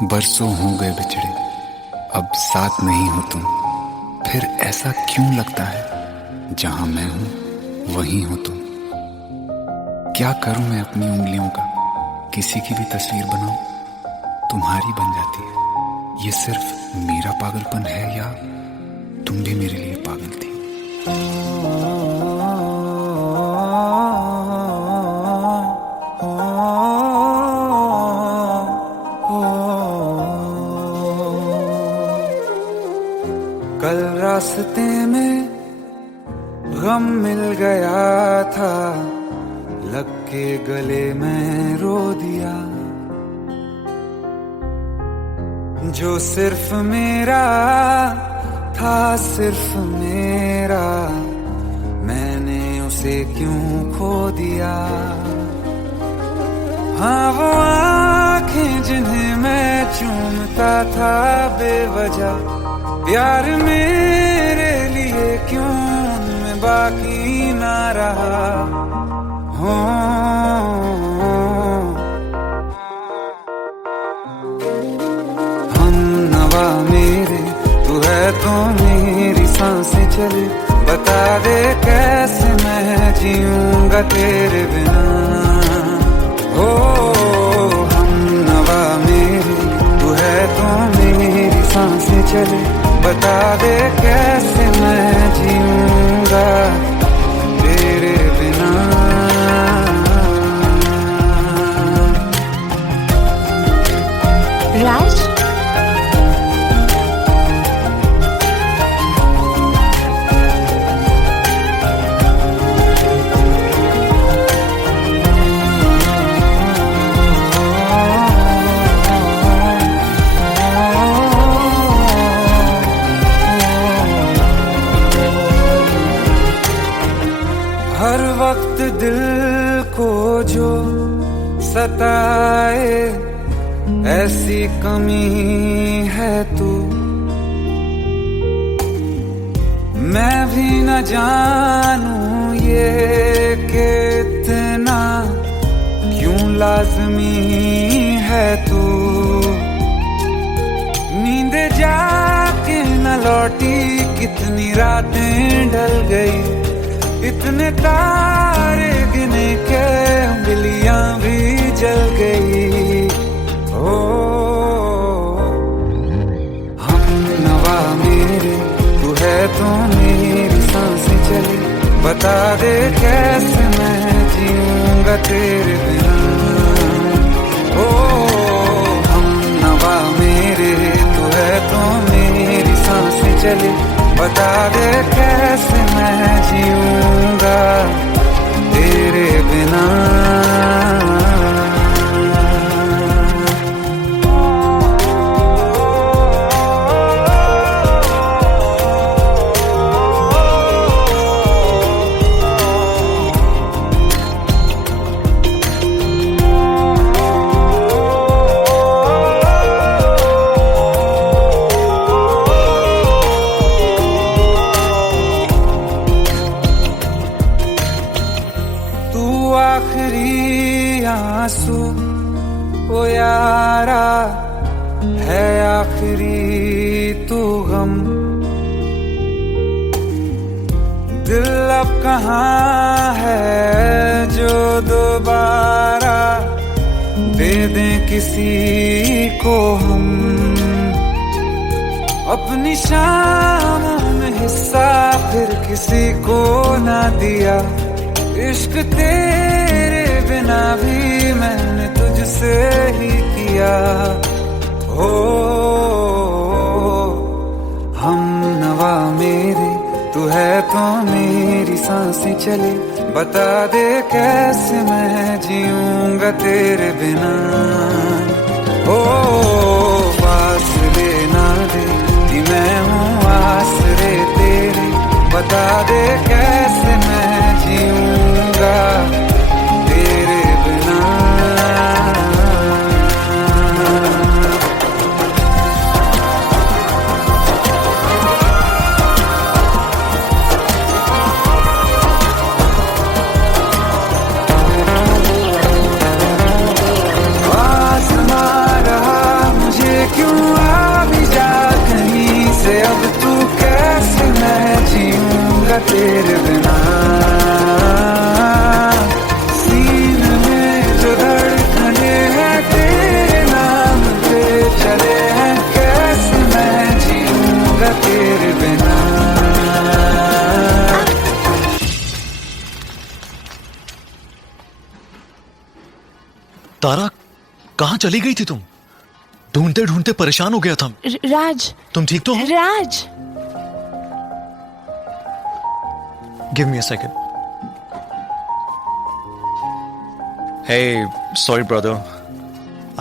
बरसों हो गए बिछड़े, अब साथ नहीं हो तुम। फिर ऐसा क्यों लगता है जहां मैं हूं वहीं हो तुम। क्या करूं मैं अपनी उंगलियों का, किसी की भी तस्वीर बनाऊं तुम्हारी बन जाती है। ये सिर्फ मेरा पागलपन है या तुम भी मेरे लिए पागल थी। कल रास्ते में गम मिल गया था, लग के गले में रो दिया। जो सिर्फ मेरा था, सिर्फ मेरा, मैंने उसे क्यों खो दिया। हाँ वो आँखें जिन्हें मैं चूमता था बेवजह, प्यार मेरे लिए क्यों उनमें बाकी ना रहा। हो हम नवा मेरे, तू है तो मेरी सांसें चले। बता दे कैसे मैं जीऊंगा तेरे बिना। हो हम नवा मेरे, तू है तो मेरी सांसें चले। बता दे कैसे मैं जीऊंगा तेरे बिना। राज, हर वक्त दिल को जो सताए, ऐसी कमी है तू। मैं भी न जानूं ये कि इतना क्यों लाज़मी है तू। नींद जाके न लौटी, कितनी रातें ढल गई। इतने तारे गिने के उंगलियां भी जल गई। ओ हम नवा मेरे, तू है तो मेरी सांसें चली। बता दे कैसे मैं जीऊंगा तेरे बिना। ओ हम नवा मेरे, तू है तो मेरी सांसें चली। बता दे कैसे मैं जीऊंगा तेरे बिना। आखिरी आंसू ओ यारा है, आखिरी तू गम। दिल अब कहाँ है जो दोबारा दे दें किसी को हम। अपनी शामों में हिस्सा फिर किसी को ना दिया। इश्क तेरे बिना भी मैंने तुझसे ही किया। हो हम नवा मेरे, तू है तो मेरी सांसें चले। बता दे कैसे मैं जीऊंगा तेरे बिना। ओ फासले ना दे कि मैं हूँ आसरे तेरे। बता दे कैसे मैं जीऊंगा तेरे बिना। आसमां रहा मुझे तारा, कहाँ चली गई थी तुम? ढूंढते ढूंढते परेशान हो गया था। राज, तुम ठीक तो हो? Raj. Give me a second. Hey, sorry brother.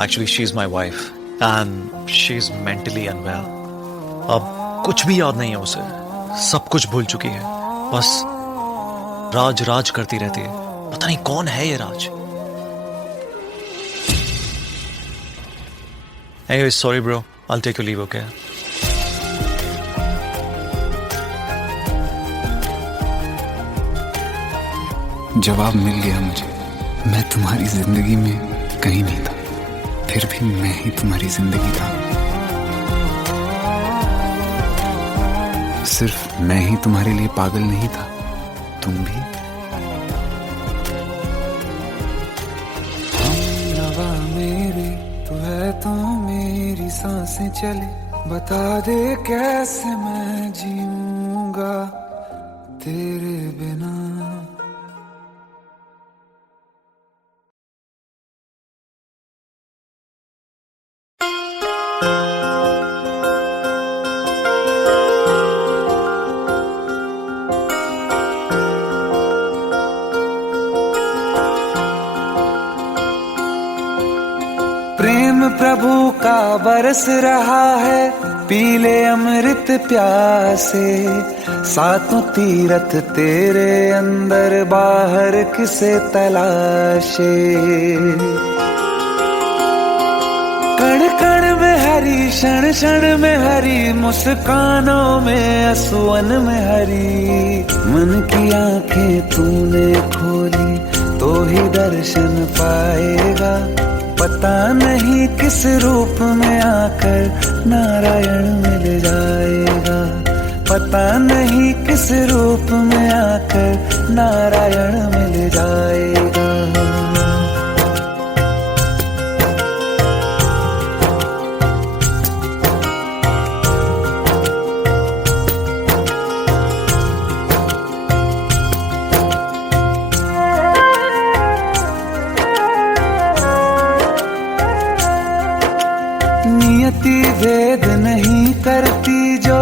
Actually, she's my wife and she's mentally unwell. अब कुछ भी याद नहीं है उसे, सब कुछ भूल चुकी है। बस राज राज करती रहती है। पता नहीं कौन है ये राज। Anyway, sorry bro. I'll take your leave, okay? जवाब मिल गया मुझे। मैं तुम्हारी जिंदगी में कहीं नहीं था, फिर भी मैं ही तुम्हारी जिंदगी था। सिर्फ मैं ही तुम्हारे लिए पागल नहीं था, तुम भी। हमनवा मेरी तू है तो मेरी सांसें चले, बता दे कैसे मैं जीऊंगा तेरे बिना। प्रेम प्रभु का बरस रहा है, पीले अमृत प्यासे। सातों तीरथ तेरे अंदर बाहर किसे तलाशे। कण कण में हरी, क्षण क्षण में हरी, मुस्कानों में असुवन में हरी। मन की आंखें तूने खोली तो ही दर्शन पाएगा। पता नहीं किस रूप में आकर नारायण मिल जाएगा। पता नहीं किस रूप में आकर नारायण मिल जाएगा। नियति भेद नहीं करती, जो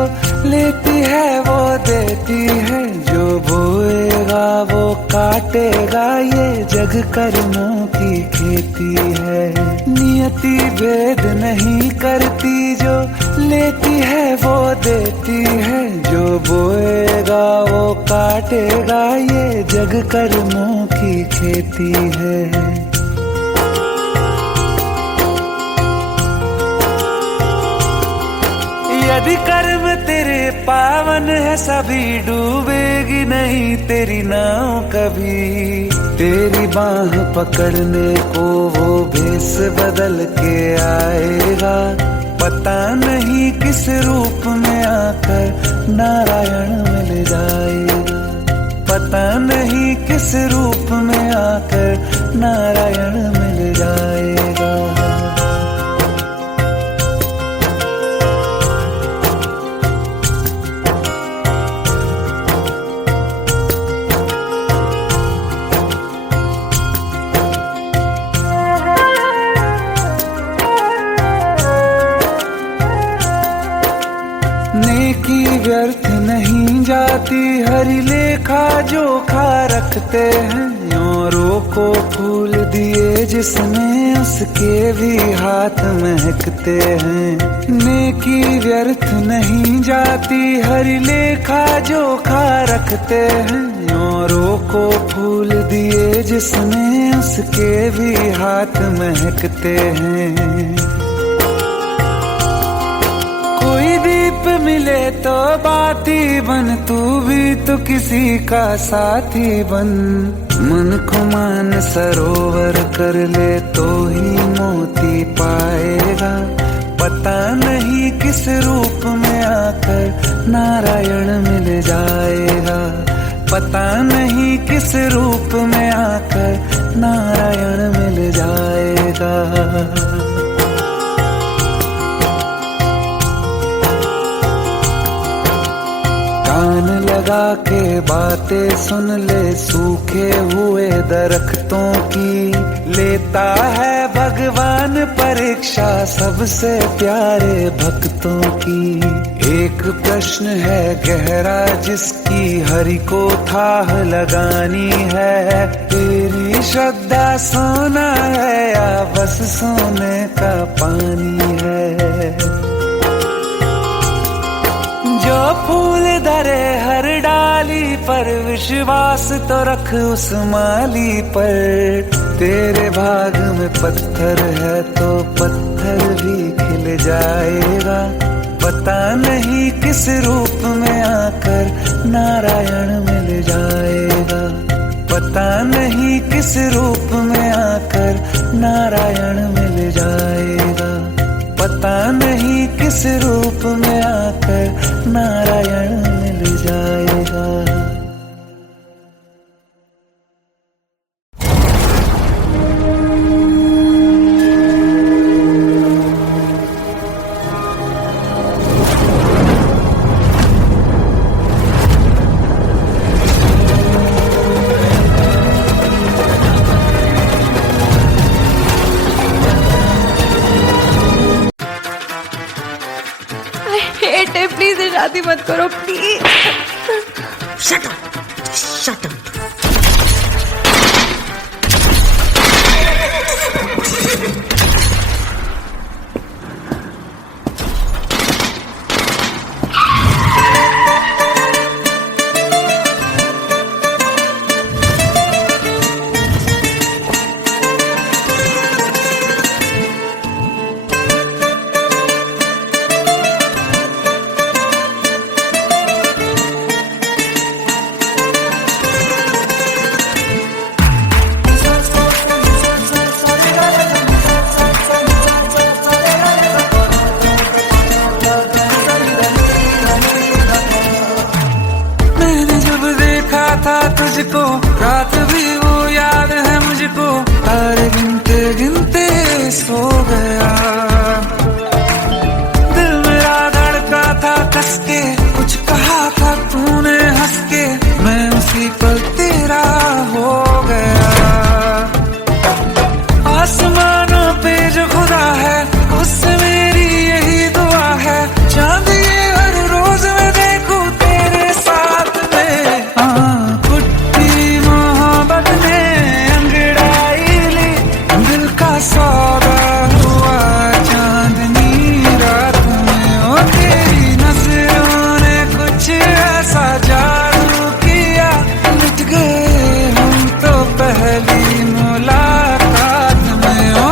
लेती है वो देती है। जो बोएगा वो काटेगा, ये जग कर्मों की खेती है। नियति भेद नहीं करती, जो लेती है वो देती है। जो बोएगा वो काटेगा, ये जग कर्मों की खेती है। यदि कर्म तेरे पावन है, सभी डूबेगी नहीं तेरी नाव कभी। तेरी बाह पकड़ने को वो भेष बदल के आएगा। पता नहीं किस रूप में आकर नारायण मिल जाएगा। पता नहीं किस रूप में आकर नारायण मिल जाएगा। नेकी व्यर्थ नहीं जाती, हरि लेखा जोखा रखते हैं। औरों को फूल दिए जिसने, उसके भी हाथ महकते हैं। नेकी व्यर्थ नहीं जाती, हरि लेखा जोखा रखते हैं। औरों को फूल दिए जिसने, उसके भी हाथ महकते हैं। कोई दीप मिले तो बाती बन, तू भी तो किसी का साथी बन। मन को मान सरोवर कर ले तो ही मोती पाएगा। पता नहीं किस रूप में आकर नारायण मिल जाएगा। पता नहीं किस रूप में आकर नारायण मिल जाएगा। कान लगा लगा के बातें सुन ले सूखे हुए दरख्तों की। लेता है भगवान परीक्षा सबसे प्यारे भक्तों की। एक प्रश्न है गहरा जिसकी हरि को थाह लगानी है। तेरी श्रद्धा सोना है या बस सोने का पानी है। जो फूल धरे हर डाली पर विश्वास तो रख उस माली पर। तेरे भाग में पत्थर है तो पत्थर भी खिल जाएगा। पता नहीं किस रूप में आकर नारायण मिल जाएगा। पता नहीं किस रूप में आकर नारायण मिल जाएगा। पता नहीं किस रूप में आकर नारायण मिल जाएगा। प्लीज शादी मत करो please. Shut up, shut up. तुझको रात भी वो याद है मुझको। तारे गिनते गिनते सो गया। दिल मेरा धड़का था कस के। कुछ कहा था तूने हंस के। मैं उसी पल तेरा हो गया। आसमानों पे जो खुदा है उससे मेरी यही दुआ है। चांद ये हर रोज मैं देखूं तेरे साथ में। सौदा हुआ चांदनी रात में। ओ तेरी नजरों ने कुछ ऐसा जादू किया। लुट गए हम तो पहली मुलाकात में। ओ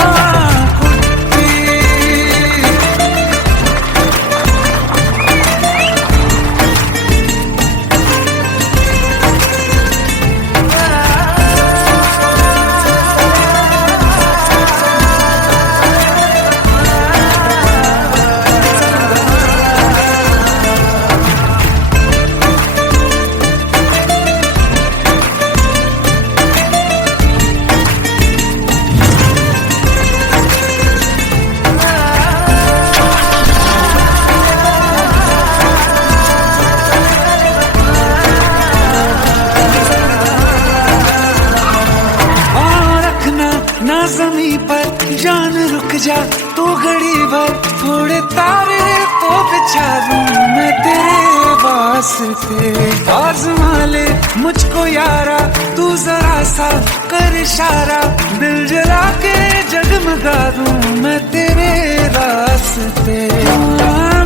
ज़मीं पर जान रुक जा तू घड़ी भर। थोड़े तारे तो बिछा दूं मैं तेरे वास्ते। आज़मा ले मुझको यारा तू जरा सा कर इशारा। दिल जला के जगमगा दूं मैं तेरे रास्ते।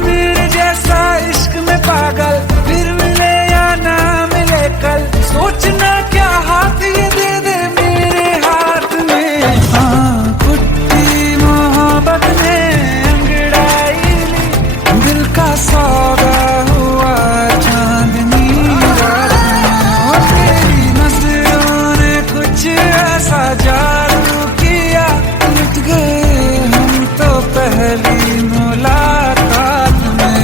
मेरे जैसा इश्क में पागल फिर मिले या ना मिले कल। सोचना क्या हाथ ये दे दे मेरे हाथ में। कुट्टी मोहब्बत ने अंगड़ाई ली। दिल का सौदा हुआ चांदनी रात में। तेरी नजरों ने कुछ ऐसा जादू किया। लुट गए हम तो पहली मुलाकात में।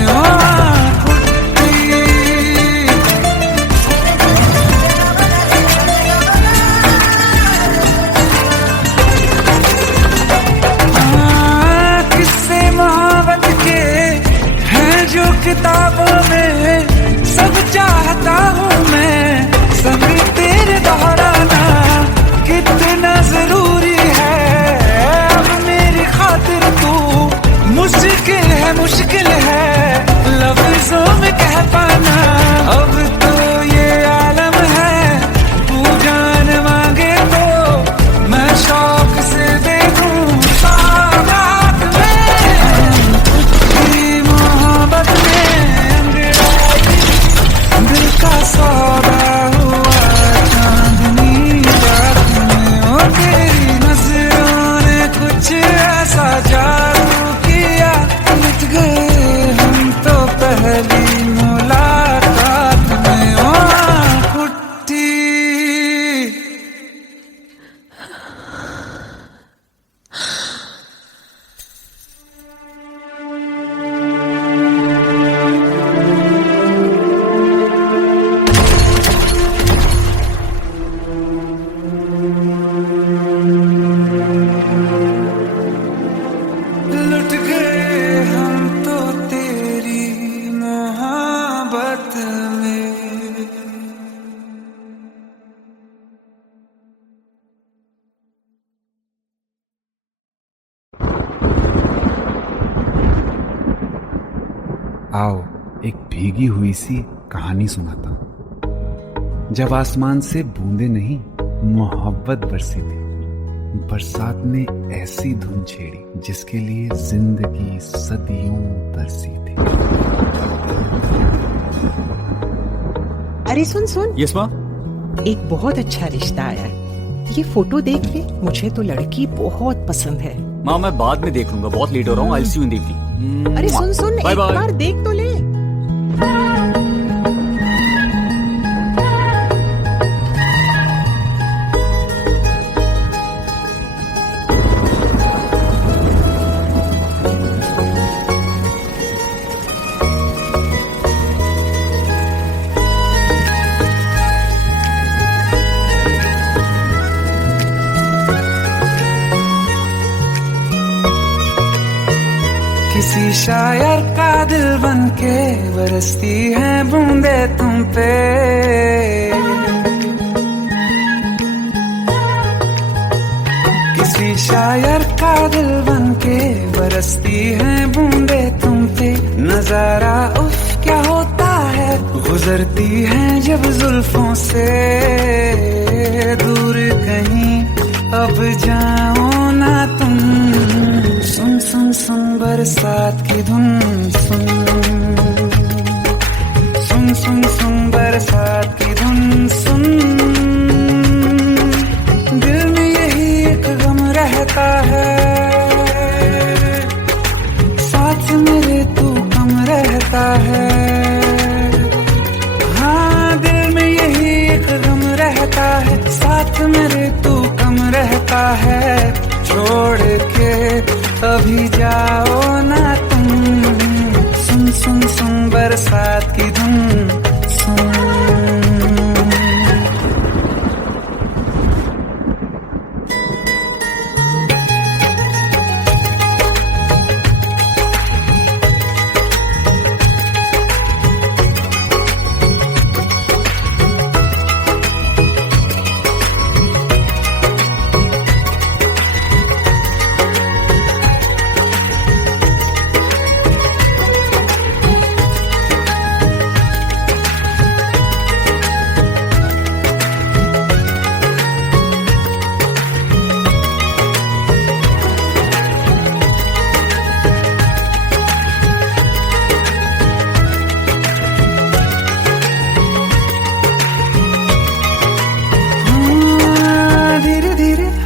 किताबों में सब चाहता हूँ ऐसा जादू किया, लुट गए हम तो पहली मुलाकात में। ओ कुट्टी लुट गए हम तो तेरी मोहब्बत में। आओ एक भीगी हुई सी कहानी सुनाता हूं। जब आसमान से बूंदे नहीं मोहब्बत बरसी थी, बरसात ने ऐसी धुन छेड़ी जिसके लिए जिंदगी सदियों तरसी थी। अरे सुन सुन, यस माँ। एक बहुत अच्छा रिश्ता आया है, ये फोटो देख ले। मुझे तो लड़की बहुत पसंद है। माँ मैं बाद में देख लूंगा, बहुत लेट हो रहा हूँ। आई सी यू इन द इवनिंग। अरे सुन सुन, बाय एक बाय। बार देख तो ले। किसी शायर का दिल बन के बरसती है बूंदे तुम पे। किसी शायर का दिल बन के बरसती है बूंदे तुम पे। नजारा उफ क्या होता है, गुजरती है जब जुल्फों से दूर कहीं अब जाओ ना तुम। सुन सुन सुन बरसात की धुन, सुन सुन सुन सुन बरसात की धुन सुन। दिल में यही एक गम रहता है, साथ मेरे तू कम रहता है। हाँ दिल में यही एक गम रहता है, साथ मेरे तू कम रहता है। छोड़ के अभी जाओ ना तुम। सुन सुन सुन बरसात की धुन सुन।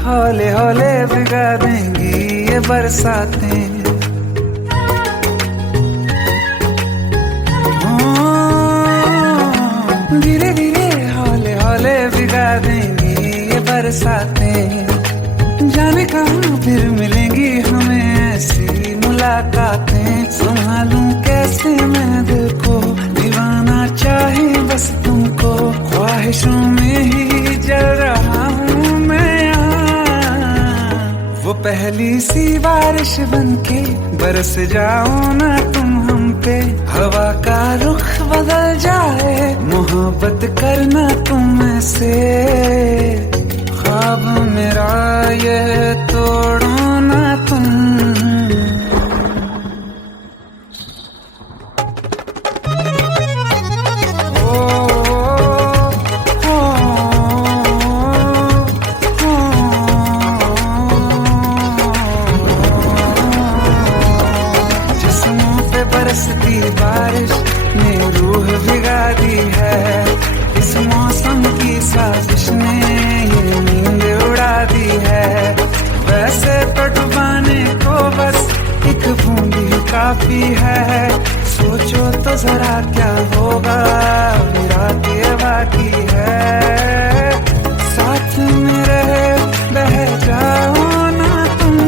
हौले हौले भिगा देंगी ये बरसातें। धीरे धीरे हौले हौले भिगा देंगी ये बरसातें। जाने कहाँ फिर मिलेंगी हमें ऐसी मुलाकातें। संभालूं कैसे मैं दिल को, दीवाना चाहे बस तुमको। ख्वाहिशों में ही जल रहा हूँ मैं यहाँ। वो पहली सी बारिश बनके बरस जाओ ना तुम हम पे। हवा का रुख बदल जाए, मोहब्बत करना तुम ऐसे। ख्वाब मेरा ये तोड़ो ना तुम। बरसती बारिश ने रूह भिगा दी है। इस मौसम की साजिश ने ये नींद उड़ा दी है। वैसे तो डुबाने को जरा क्या होगा, मेरा के बाकी है, साथ में रहे बह जाओ ना तुम।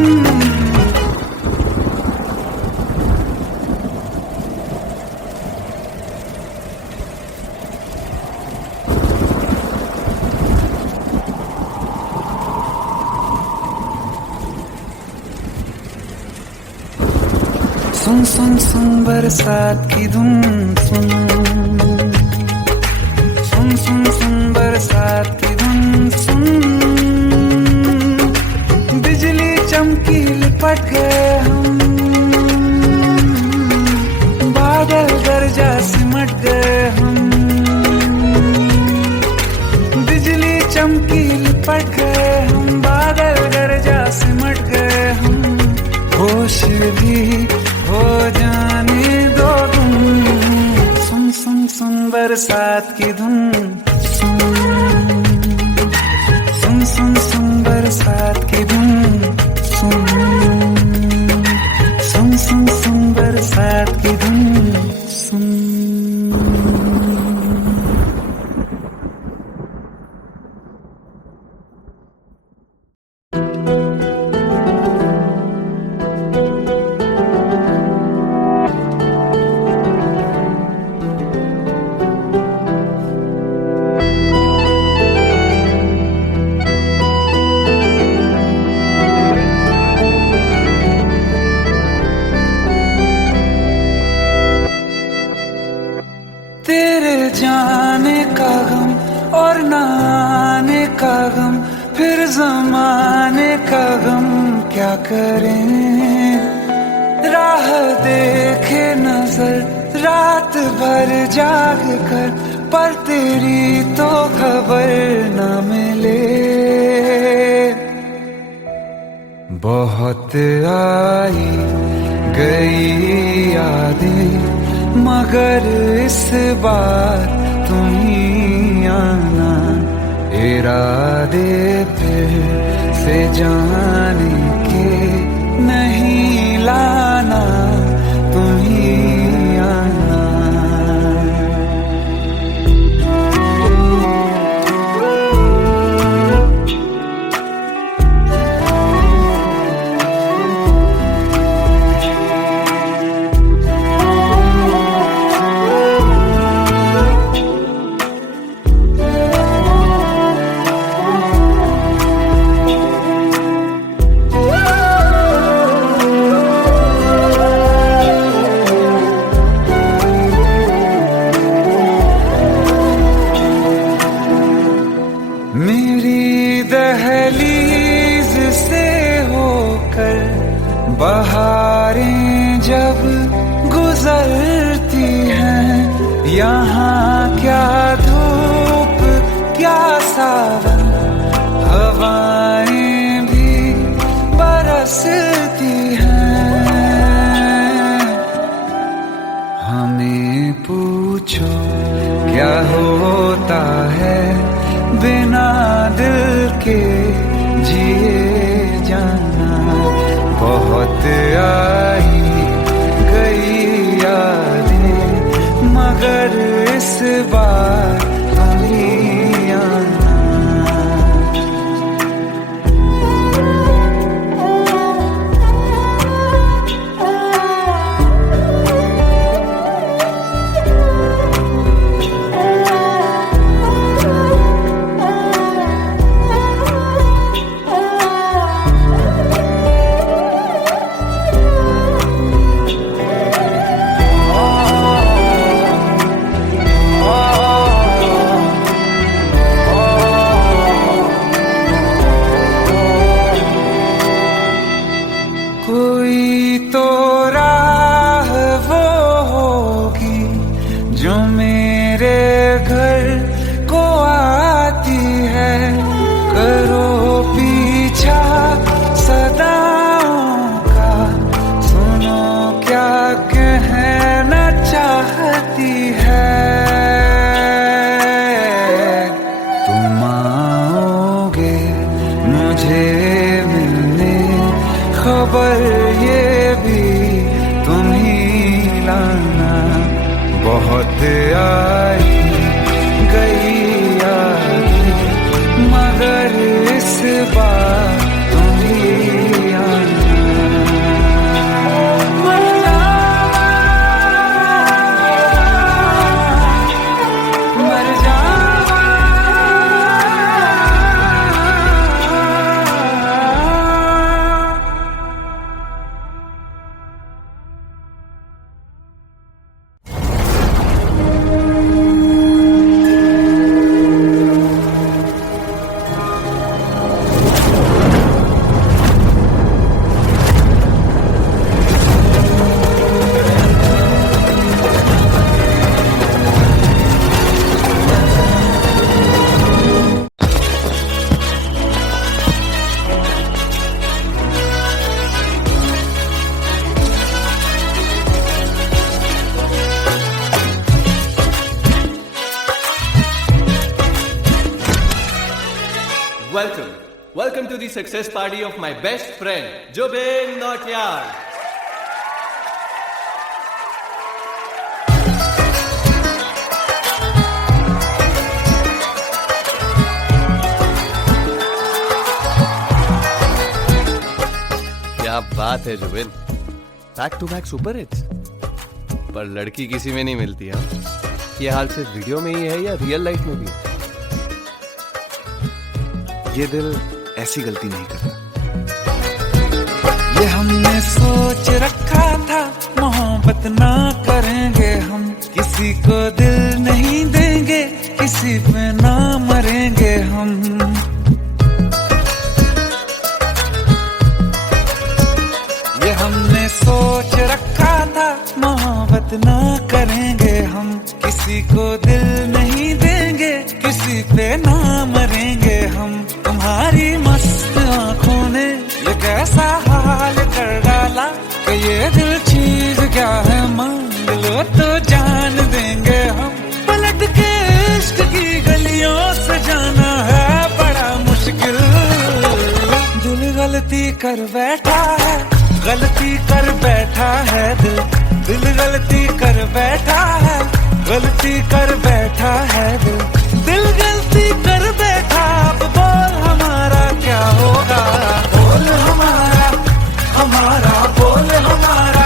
सुन सुन सुन बरसात की धुन, सुन सुन सुन सुन बरसात की धुन, सुन बिजली चमकी लिपट गए हम, बादल गरजा सिमट गए हम, बिजली चमकी लिपट गए हम, बादल गरजा सिमट गए हम, होश भी हो जाने दो तुम। सुन सुन सुन बरसात की धुन, सुन सुन सुन सुन बरसात की धुन, सुन सुन सुन सुन बरसात की धुन, सुन। तेरे जाने का गम और न आने का गम, फिर जमाने का गम क्या करें, राह देखे नजर रात भर जाग कर, पर तेरी तो खबर न मिले। बहुत आई गई यादें, मगर इस बार तुम ही आना, इरादे फिर से जाने के नहीं लाना, तुम ही आना। मेरी दहलीज से होकर बहारें जब गुजरती हैं, यहाँ क्या धूप क्या सावन, हवाएं भी बरसती हैं। हमें पूछो क्या होता है बिना दिल के जिए जाना, बहुत आई गई यादें, मगर इस बार तुम ही आना। कोई तो राह वो होगी जो मेरे घर को आती है, करो पीछा सदाओं का, सुनो क्या कहना चाहती है। तुम आओगे मुझे मिलने, खबर ये भी तुम ही लाना, बहुत आई गई यादें, मगर इस बार तुम ही आना। मर जावा, मर जावा। Welcome to the success party of my best friend, Jubin Nautiyal. क्या बात है Zubin, back to back super hits. पर लड़की किसी में नहीं मिलती है। ये हाल सिर्फ वीडियो में ही है या रियल लाइफ में भी है? ये दिल ऐसी गलती नहीं करता। ये हमने सोच रखा था, मोहब्बत ना करेंगे हम, किसी को दिल नहीं देंगे, किसी पे ना मरेंगे हम। ये हमने सोच रखा था, मोहब्बत ना करेंगे हम, किसी को दिल नहीं देंगे, किसी पे ना मरेंगे हम। तुम्हारी मस्त आंखों ने ये कैसा हाल कर डाला कि ये दिल चीज क्या है, मांग लो तो जान देंगे हम। पलट के इश्क की गलियों से जाना है बड़ा मुश्किल। दिल गलती कर बैठा है, गलती कर बैठा है दिल, दिल गलती कर बैठा है, गलती कर बैठा है दिल, दिल गलती कर बैठा। अब बोल हमारा क्या होगा, बोल हमारा, हमारा बोल हमारा,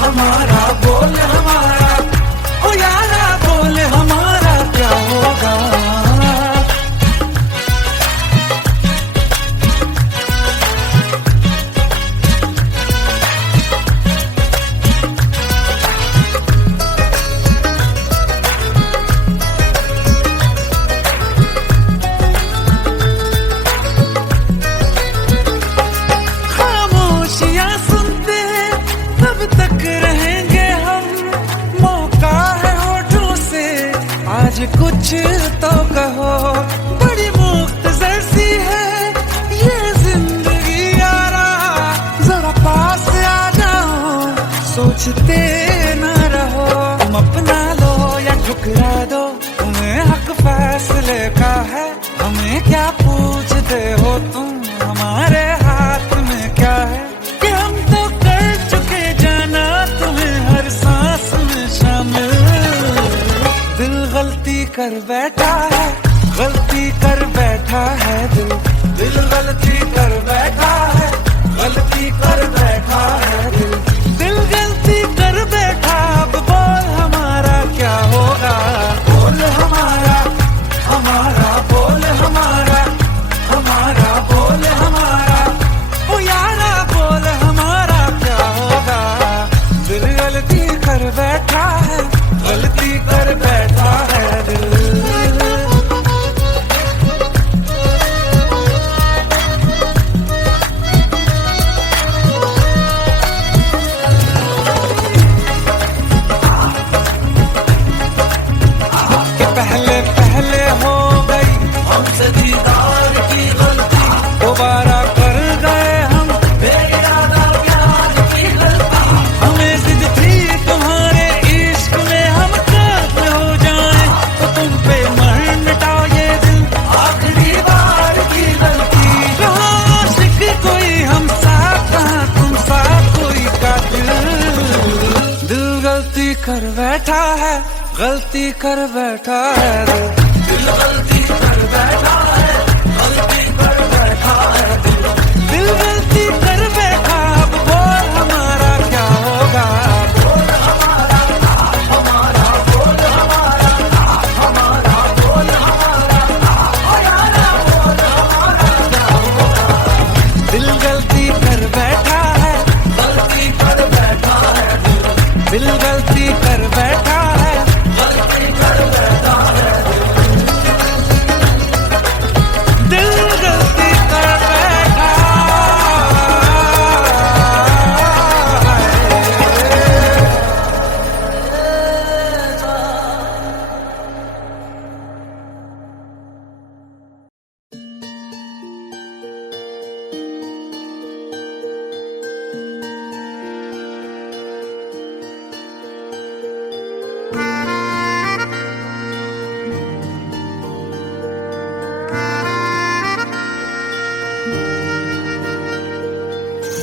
हमारा बोल हमारा, ओ यारा बोल हमारा क्या होगा। कुछ तो कहो, बड़ी मुख्तसर सी है ये जिंदगी यारा, जरा पास आ जाओ, सोचते न रहो। तुम अपना लो या ठुकरा दो, तुम्हें हक फैसले का है, हमें क्या पूछते हो तुम, हमारे हाथ में क्या है कि हम तो कर चुके जाना तुम्हें हर सांस में शामिल। दिल गलती कर बैठा है, गलती कर बैठा है दिल, दिल गलती कर बैठा है, गलती कर बैठा है दिल, दिल गलती कर बैठा। अब बोल हमारा क्या होगा, बोल हमारा, हमारा बोल हमारा, हमारा बोल कर बैठा है, गलती कर बैठा है दिल गलती कर बैठा है, गलती कर बैठा है दिल गलती कर बैठा। अब बोल हमारा क्या होगा, बोल हमारा हमारा बोल हमारा हमारा बोल हमारा बोल हमारा क्या होगा। दिल गलती कर बैठा है, गलती कर बैठा है दिल गलती कर बैठा है, गलती कर बैठा है दिल गलती कर बैठा है।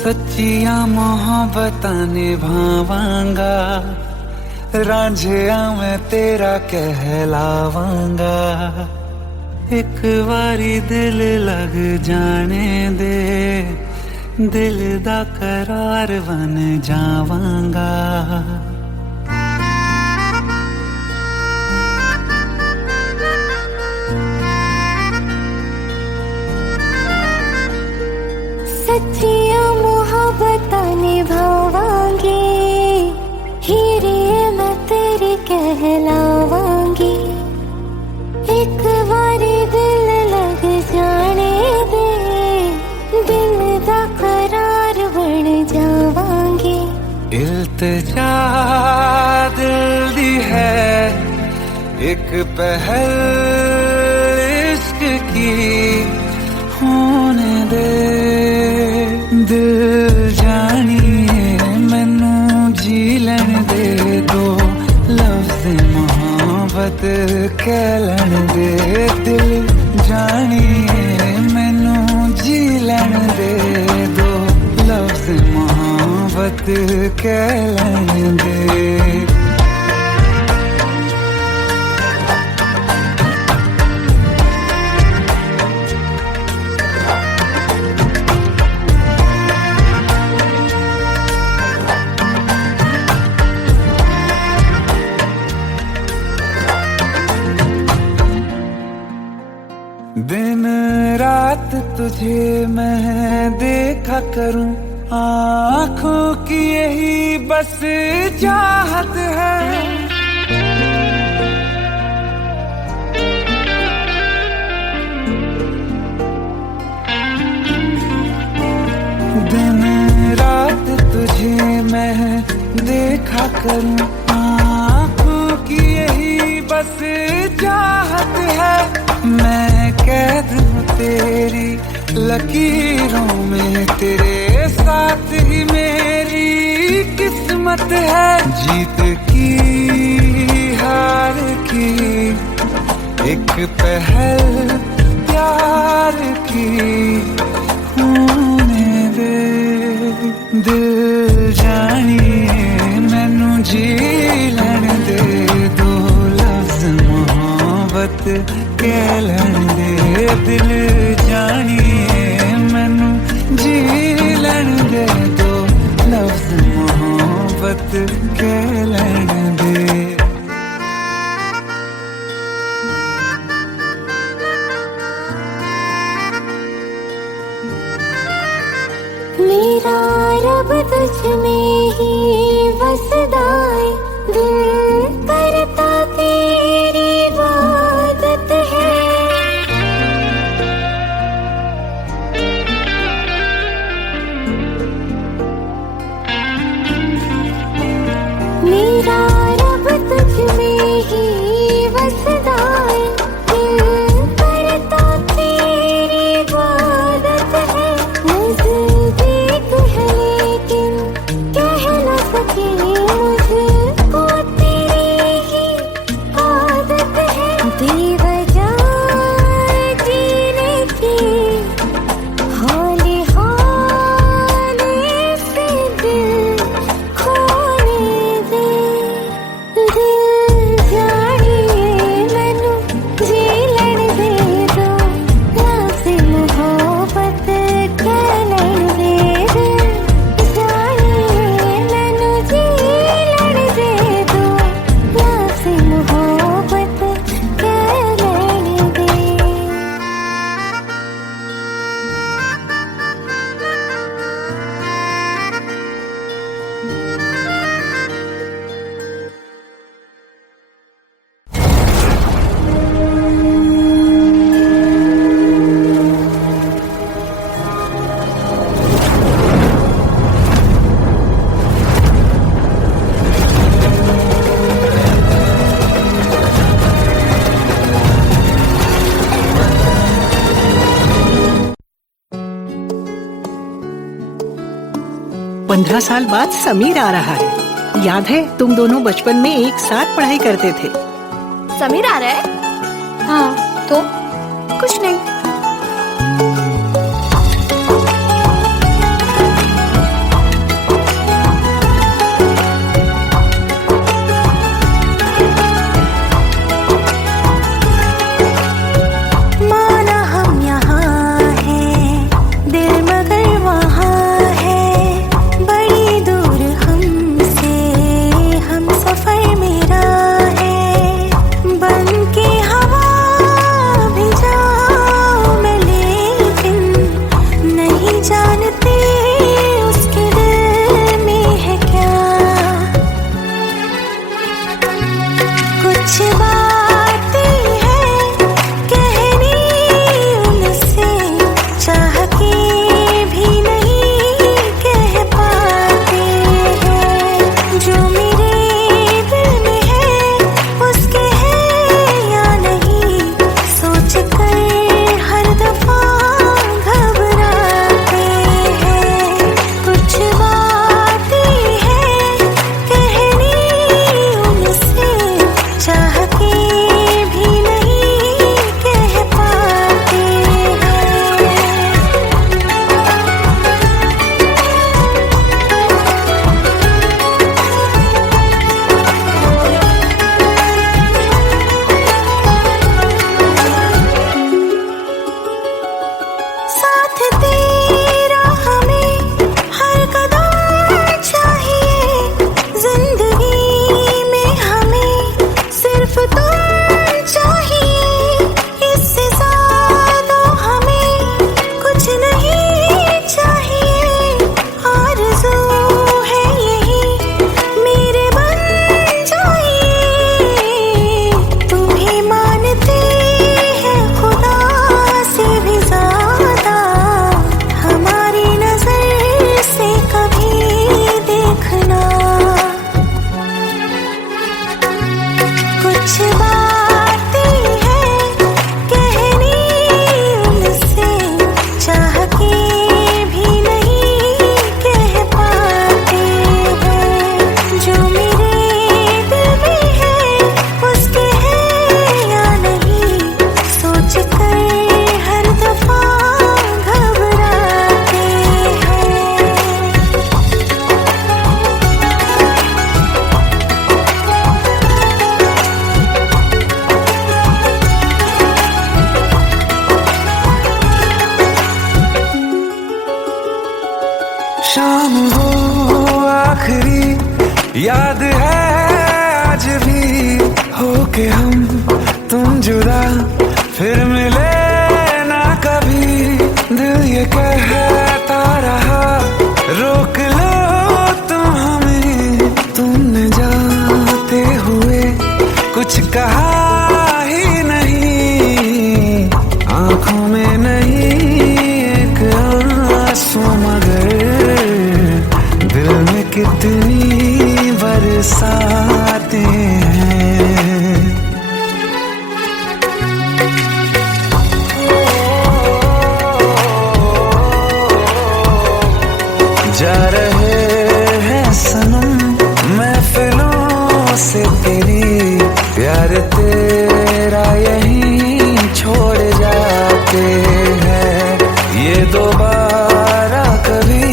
सच्चियां मोहब्बतां निभावांगा, रांझिया मैं तेरा कहलावांगा। एक बारी दिल लग जाने दे, दिल दा करार बन जावांगा। सच्चियां मोहब्बतां निभावांगी, हीरे मैं तेरी कहलावांगी। एक बारी दिल लग जाने दे, दिल दा करार बन जावांगी। इल्तिजा दिल दी है एक पहल इश्क की, होने दे दिल जानिए मैनू जी लैन दे दो, लफ्ज़ मोहब्बत कह लैन दे। दिल जानिए मैनू जी लैन दे दो, लफ्ज़ मोहब्बत कह लैन दे। दिन रात तुझे मैं देखा करूं, आँखों की यही बस चाहत है। दिन रात तुझे मैं देखा करूं, आँखों की यही बस चाहत है। मैं कैद हूँ तेरी लकीरों में, तेरे साथ ही मेरी किस्मत है। जीत की हार की एक पहल प्यार की, होने दे दिल जानिए मैनू जी लैन दे दो, लफ्ज़ मोहब्बत कह लैन दे। दिल जानिए मैनू जी लैन दे दो, लफ्ज़ मोहब्बत कह लैन दे। मेरा रब तुझ में ही बसदा है, दिल करता तेरी इबादत है। मेरा रब तुझ में ही बसदा है, दिल करता तेरी इबादत है। नज़दीक है लेकिन क्या 15 साल बाद समीर आ रहा है। याद है तुम दोनों बचपन में एक साथ पढ़ाई करते थे। समीर आ रहा है? हाँ तो कुछ नहीं। माना हम यहाँ हैं, दिल मगर वहाँ है, बड़ी दूर हमसे हम सफर मेरा है। बन के हवा भी जाऊं मैं, लेकिन नहीं जानती उसके दिल में है क्या। कुछ बातें हैं कहनी उनसे, चाह के भी नहीं कह पाते हैं। जो मेरे दिल में है उसके है या नहीं, सोच कर हर दफा घबराते हैं। कुछ बातें हैं कहनी उनसे, चाह के भी नहीं कह पाते हैं। साथ तेरा हमें हर कदम चाहिए, जिंदगी में हमें सिर्फ तुम चाहिए। इससे ज्यादा हमें कुछ नहीं चाहिए। आरज़ू है यही मेरे बन जाइए। तुम्हें मानते हैं खुदा से भी ज्यादा, हमारी नजर से कभी देखना। कुछ बातें हैं कहनी उनसे, चाह के भी नहीं कह पाते हैं। जो मेरे दिल में है उसके है या नहीं, सोच कर हर दफा घबराते हैं। शाम हो आखिरी याद है आज भी, हो के हम तुम जुदा फिर मिले ना कभी। दिल ये कहता रहा रोक लो तुम हमें, तुमने जाते हुए कुछ कहा ही नहीं। आंखों में नहीं एक आंसू, मगर दिल में कितनी बरसाते हैं। जा रहे हैं सनम महफिलों से तेरी, प्यार तेरा यहीं छोड़ जाते हैं। ये दोबारा कभी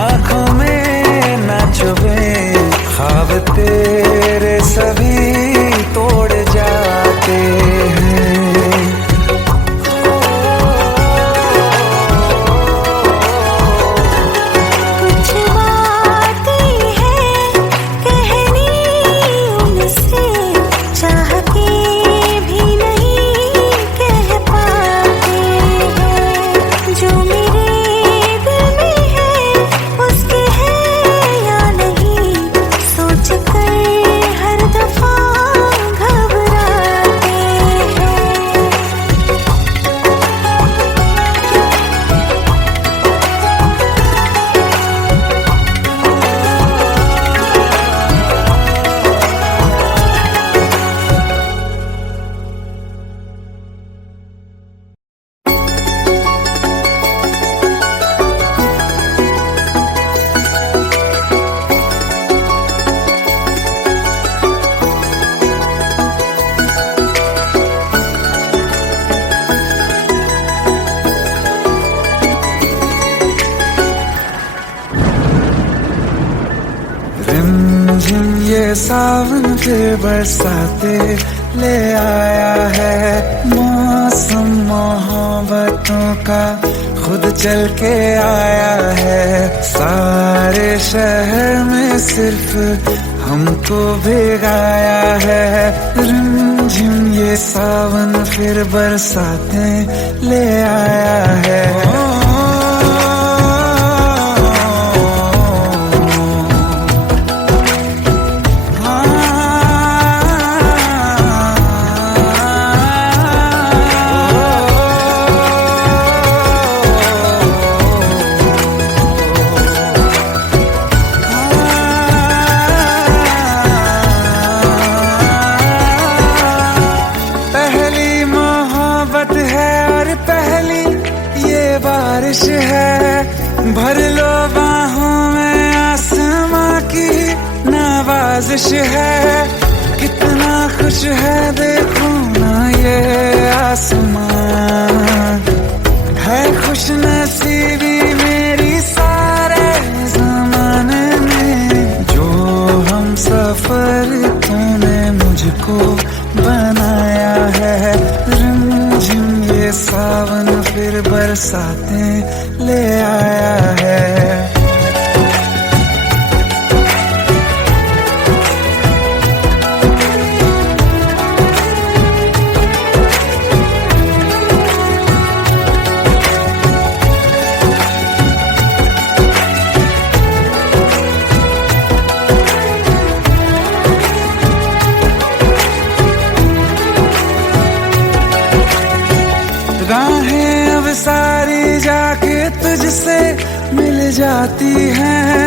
आंखों में न चुभे ख्वाब तेरे। रिमझिम ये सावन फिर बरसाते ले आया है, मौसम मोहब्बतों का खुद चल के आया है। सारे शहर में सिर्फ हमको भिगाया है, रिमझिम ये सावन फिर बरसाते ले आया है। बारिश है, भर लो बाहों में आसमां की नवाजिश है। कितना खुश है देखो ना ये आसमां, है खुश नसीबी मेरी सारे ज़माने में। जो हम सफर तूने मुझको बनाया है, रिमझिम ये सावन फिर बरसाते ले आया है। राहें अब सारी जाके तुझसे मिल जाती हैं,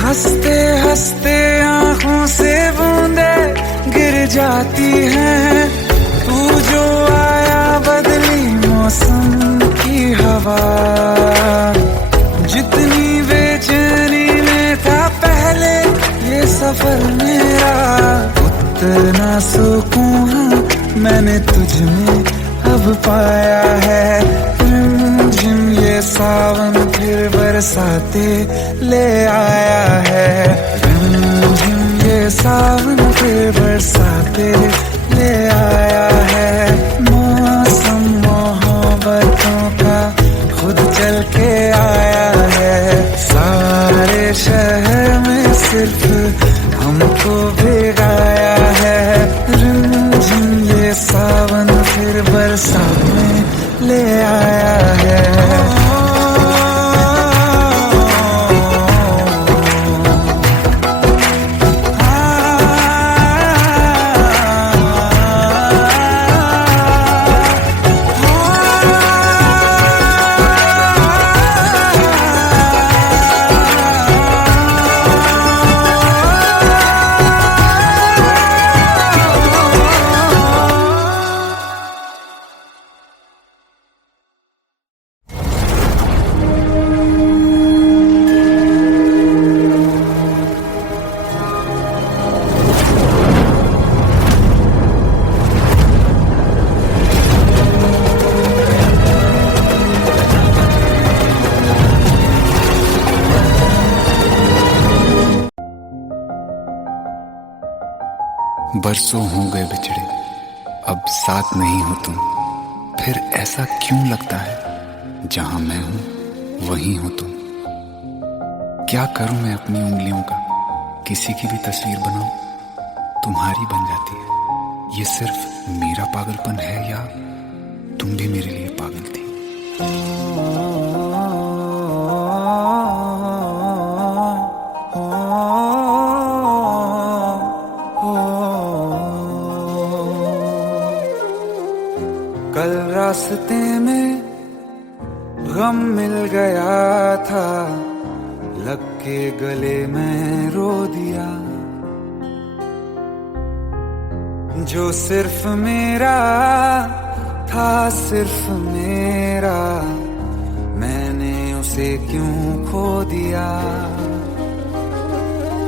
हंसते हंसते आंखों से बूंदे गिर जाती हैं। तू जो आया बदली मौसम की हवा, जितनी बेचैनी में था पहले ये सफर मेरा, उतना सुकून मैंने तुझ में अब पाया है। रिमझिम ये सावन फिर बरसाते ले आया है, रिमझिम ये सावन फिर बरसाते ले आया है। मौसम मोहब्बतों का खुद चल के आया है, सारे शहर में सिर्फ हमको भिगाया है। रिमझिम ये सावन फिर बरसात में ले आया है। बरसों हो गए बिछड़े, अब साथ नहीं हो तुम। फिर ऐसा क्यों लगता है जहां मैं हूं वहीं हो तुम। क्या करूं मैं अपनी उंगलियों का, किसी की भी तस्वीर बनाऊं तुम्हारी बन जाती है। ये सिर्फ मेरा पागलपन है या तुम भी मेरे लिए पागल थी। कल रास्ते में गम मिल गया था, लग के गले में रो दिया। जो सिर्फ मेरा था, सिर्फ मेरा, मैंने उसे क्यों खो दिया।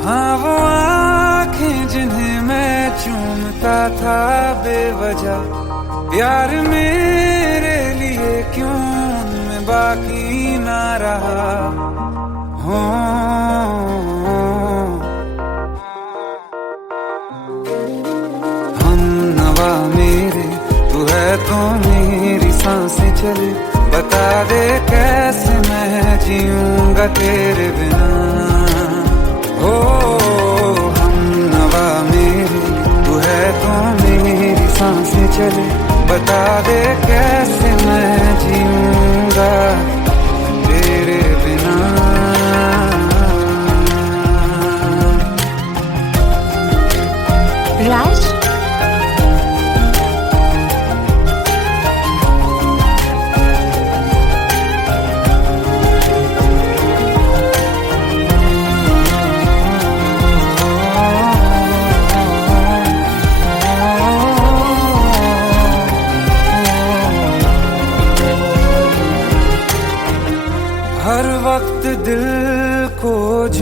हाँ वो आँखें जिन्हें मैं चूमता था बेवजह, प्यार मेरे लिए क्यों उनमें बाकी ना रहा। हो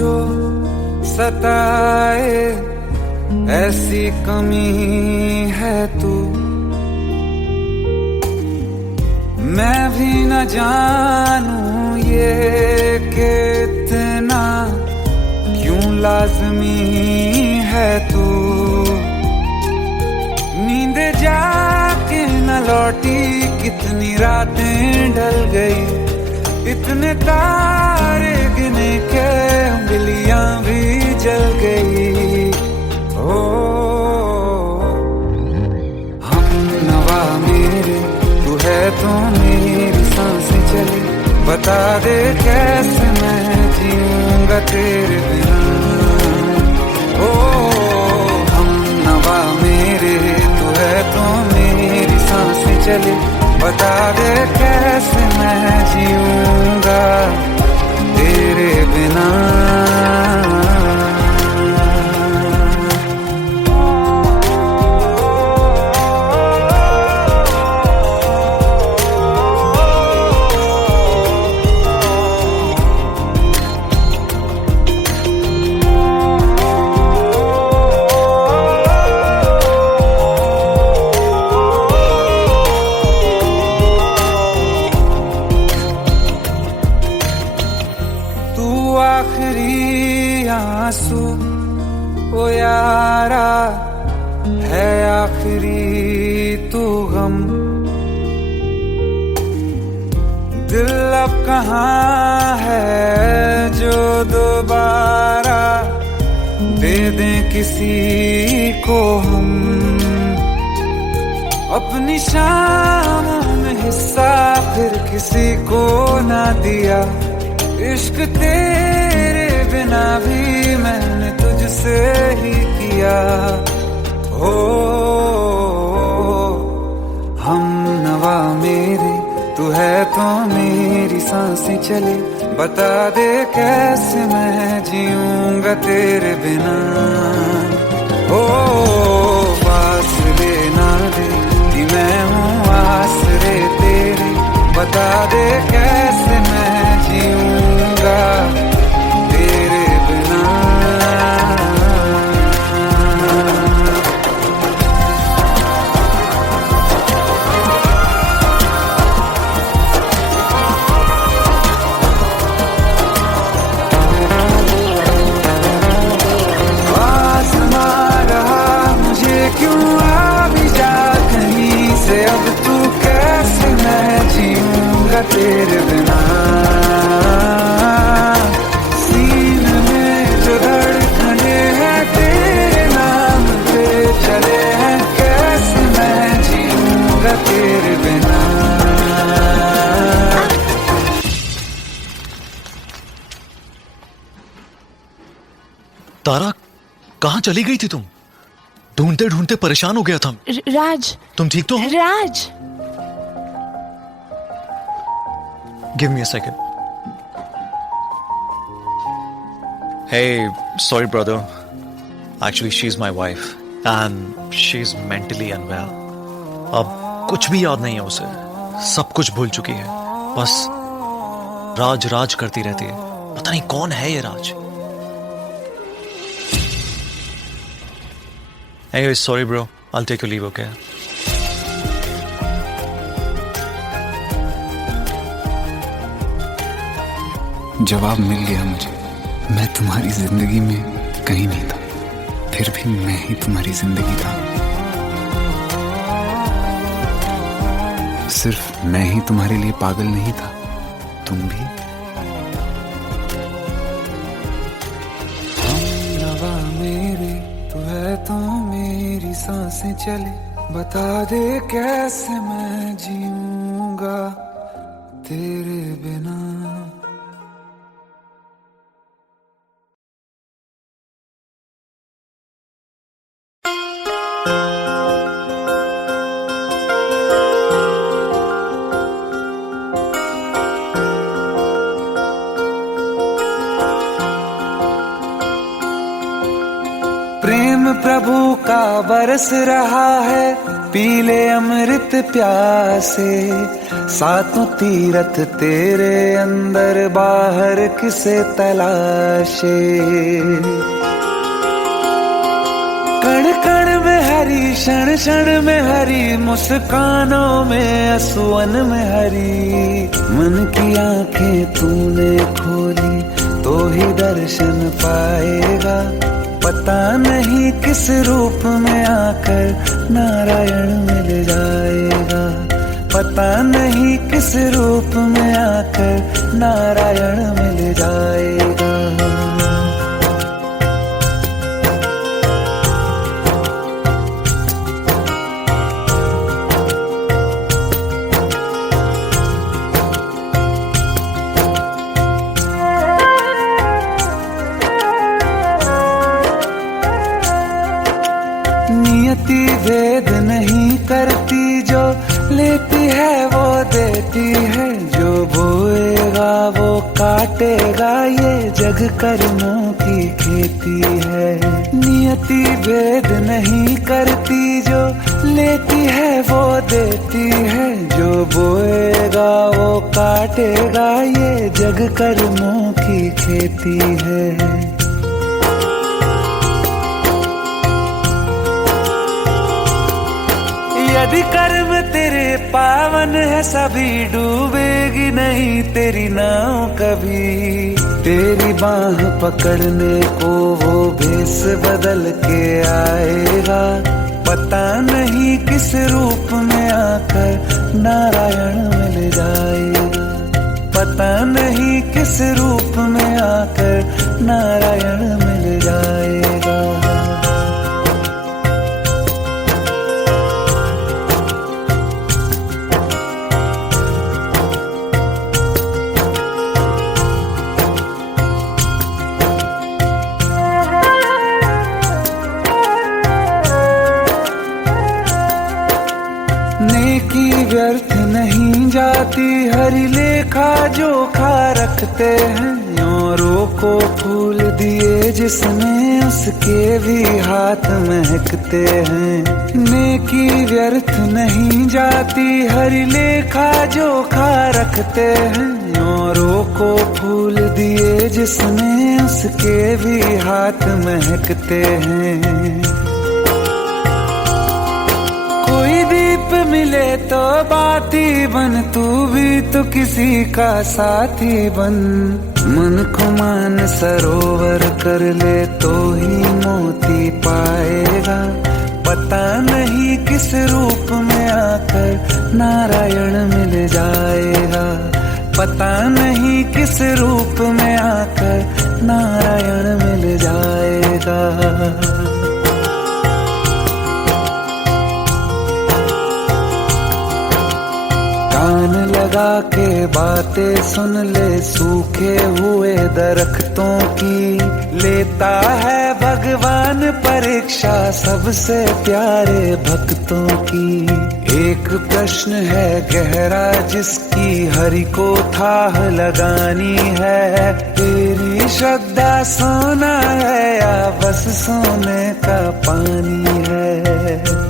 जो सताए ऐसी कमी है तू, मैं भी न जानूं ये कि इतना क्यों लाज़मी है तू। नींद जाके न लौटी कितनी रातें ढल गई, इतने तारे गिने के उंगलियां भी जल गई। ओ हम नवा मेरे तू है तो मेरी सांसें चली, बता दे कैसे मैं जीऊंगा तेरे बिना। ओ हम नवा मेरे तू है तो मेरी सांसें चली, बता दे कैसे मैं जीऊंगा तेरे बिना। आखिरी आंसू ओ यारा है, आखिरी तू गम। दिल अब कहाँ है जो दोबारा दे दें किसी को हम। अपनी शामों में हिस्सा फिर किसी को ना दिया, इश्क तेरे बिना भी मैंने तुझसे ही किया। हो हम नवा मेरे तू है तो मेरी सांसें चले, बता दे कैसे मैं जीऊंगा तेरे बिना। ओ फासले ना दे कि मैं हूँ आसरे तेरे, बता दे कैसे मैं जीऊंगा तेरे बिना। आसमां रहा मुझे क्यों आ भी जा कहीं से, अब तू कैसे मैं जीऊंगा तेरे बिना। सीने में जो धड़कने हैं तेरे नाम पे चले हैं, कैसे मैं जीऊंगा तेरे बिना। तारा, कहाँ चली गई थी तुम? ढूंढते ढूंढते परेशान हो गया था। राज, तुम ठीक तो हो? राज। Give me a second. Hey, sorry brother. Actually, she's my wife and she's mentally unwell. अब कुछ भी याद नहीं है उसे, सब कुछ भूल चुकी है। बस राज राज करती रहती है। पता नहीं कौन है ये राज। Anyway, sorry bro. I'll take your leave, okay? जवाब मिल गया मुझे, मैं तुम्हारी जिंदगी में कहीं नहीं था, फिर भी मैं ही तुम्हारी जिंदगी था। सिर्फ मैं ही तुम्हारे लिए पागल नहीं था, तुम भी। हम नवा मेरे तू है तो मेरी सांसें चले, बता दे कैसे मैं जीऊंगा तेरे बिना। प्रेम प्रभु का बरस रहा है, पीले अमृत प्यासे। सातों तीरथ तेरे अंदर, बाहर किसे तलाशे। कण कण में हरी, क्षण क्षण में हरी, मुस्कानों में असुवन में हरी। मन की आंखें तूने खोली तो ही दर्शन पाएगा। पता नहीं किस रूप में आकर नारायण मिल जाएगा। पता नहीं किस रूप में आकर नारायण मिल जाएगा। नियति भेद नहीं करती, जो लेती है वो देती है। जो बोएगा वो काटेगा, ये जग कर्मों की खेती है। नियति भेद नहीं करती, जो लेती है वो देती है। जो बोएगा वो काटेगा, ये जग कर्मों की खेती है। यदि कर्म तेरे पावन है, सभी डूबेगी नहीं तेरी नाव कभी। तेरी बाह पकड़ने को वो भेष बदल के आएगा। पता नहीं किस रूप में आकर नारायण मिल जाएगा। पता नहीं किस रूप में आकर नारायण मिल जाएगा। नेकी व्यर्थ नहीं जाती, हरि लेखा जोखा रखते हैं। औरों को फूल दिए जिसने, उसके भी हाथ महकते हैं। नेकी व्यर्थ नहीं जाती, हरि लेखा जोखा रखते हैं। औरों को फूल दिए जिसने, उसके भी हाथ महकते हैं। कोई दीप मिले तो बाती बन, तू भी तो किसी का साथी बन। मन को मान सरोवर कर ले तो ही मोती पाएगा। पता नहीं किस रूप में आकर नारायण मिल जाएगा। पता नहीं किस रूप में आकर नारायण मिल जाएगा। कान लगा के बातें सुन ले सूखे हुए दरख्तों की। लेता है भगवान परीक्षा सबसे प्यारे भक्तों की। एक प्रश्न है गहरा जिसकी हरि को थाह लगानी है। तेरी श्रद्धा सोना है या बस सोने का पानी है।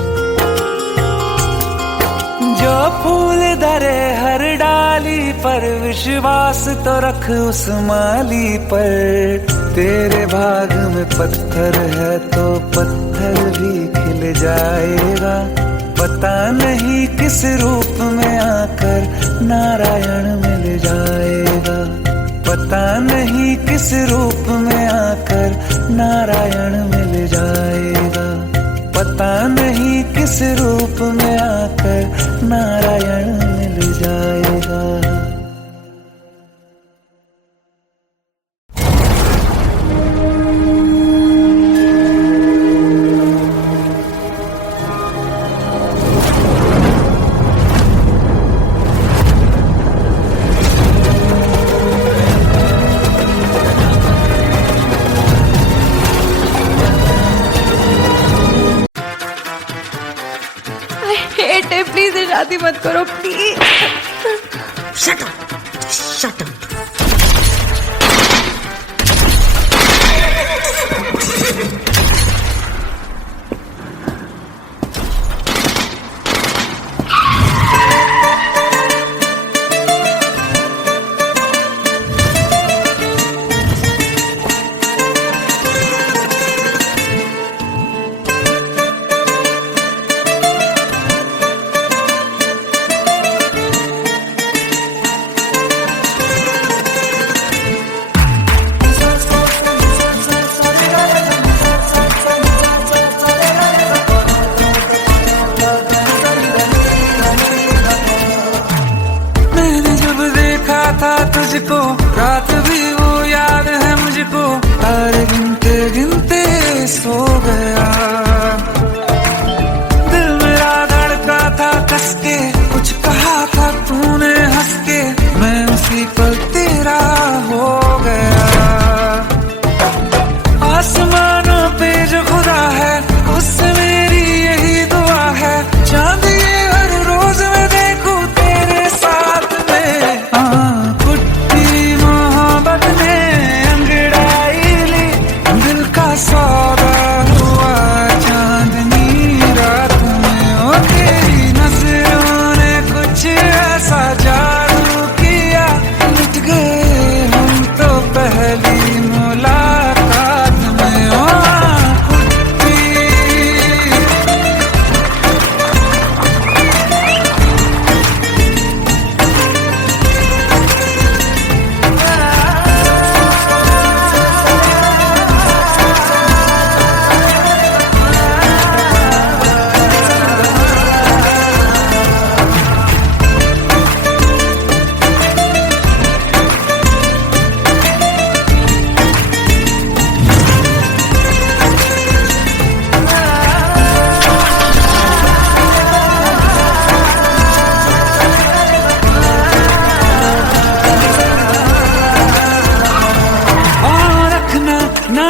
जो फूल धरे हर डाली पर, विश्वास तो रख उस माली पर। तेरे भाग में पत्थर है तो पत्थर भी खिल जाएगा। पता नहीं किस रूप में आकर नारायण मिल जाएगा। पता नहीं किस रूप में आकर नारायण मिल जाएगा। पता नहीं किस रूप में आकर नारायण मिल जाएगा। प्लीज शादी मत करो please. Shut up, shut up.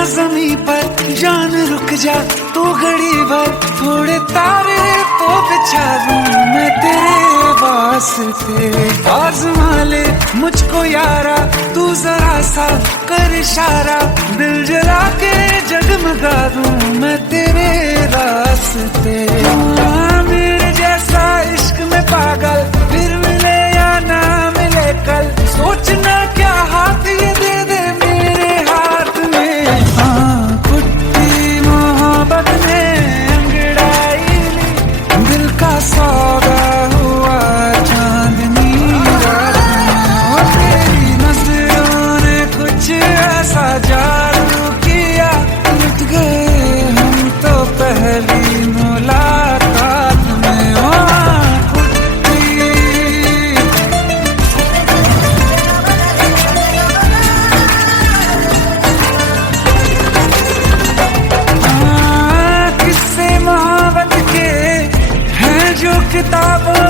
जमी पर जान रुक जा तू घड़ी भर, थोड़े तारे तो बिछा दूं मैं तेरे वास्ते। आज़मा ले मुझको यारा तू जरा सा कर इशारा, दिल जला के जगमगा दूं मैं तेरे रास्ते। मेरे जैसा इश्क में पागल फिर मिले या ना मिले कल, सोचना क्या हाथ ये दे दे मेरे हाथ में। हाँ कुट्टी मोहब्बत ने अंगड़ाई ली, दिल का सौदा हुआ चांदनी रात में। तेरी नजरों ने कुछ ऐसा जादू किया, लुट गए हम तो पहली मुलाकात में। किताबों